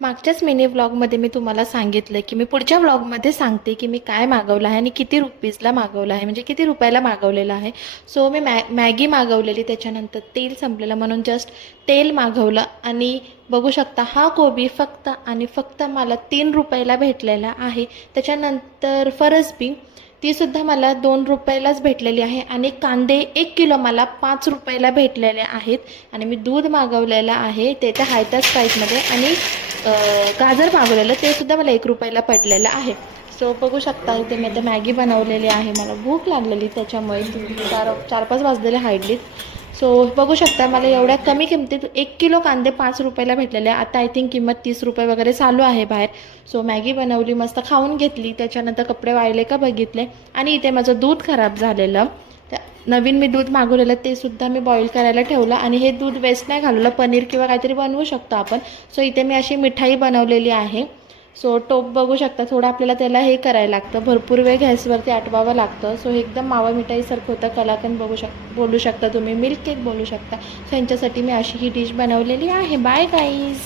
मागच्याच मिनी व्लॉगमध्ये मी तुम्हाला सांगितलं की मी पुढच्या व्लॉगमध्ये सांगते की मी काय मागवलं आहे आणि किती रुपीजला मागवलं आहे, म्हणजे किती रुपयाला मागवलेलं आहे. सो मी मॅगी मागवलेली, त्याच्यानंतर तेल संपलेलं म्हणून जस्ट तेल मागवलं. आणि बघू शकता हा कोबी फक्त आणि फक्त मला 3 रुपयाला भेटलेला आहे. त्याच्यानंतर फरसबी तीसुद्धा मला 2 रुपयालाच भेटलेली आहे. आणि कांदे 1 किलो मला 5 रुपयाला भेटलेले आहेत. आणि मी दूध मागवलेलं आहे ते तर हाय त्याच प्राईसमध्ये. आणि गाजर मागवलेलं ते सुद्धा मला 1 रुपयाला पडलेलं आहे. सो बघू शकता इथे मी आता मॅगी बनवलेली आहे. मला भूक लागलेली त्याच्यामुळे 4-5 वाजलेले हार्डली. सो बघू शकता मला एवढ्या कमी किमतीत 1 किलो कांदे 5 रुपयाला भेटलेले. आता आय थिंक किंमत 30 रुपये वगैरे चालू आहे बाहेर. सो मॅगी बनवली, मस्त खाऊन घेतली. त्याच्यानंतर कपडे वाळले का बघितले. आणि इथे माझं दूध खराब झालेलं, नवीन मी दूध मागवलेलं ते सुद्धा मी बॉईल करायला ठेवलं. आणि हे दूध वेस्ट नाही घालवलं, पनीर किंवा काहीतरी बनवू शकतो आपण. सो इथे मी अशी मिठाई बनवलेली आहे. सो टोप बघू शकता, थोडं आपल्याला त्याला हे करायला लागतं, भरपूर वेळ गॅसवरती आटवावं लागतं. सो एकदम मावा मिठाईसारखं होतं. कलाकंद बोलू शकता तुम्ही, मिल्क केक बोलू शकता. सो यांच्यासाठी मी अशी ही डिश बनवलेली आहे. Bye guys.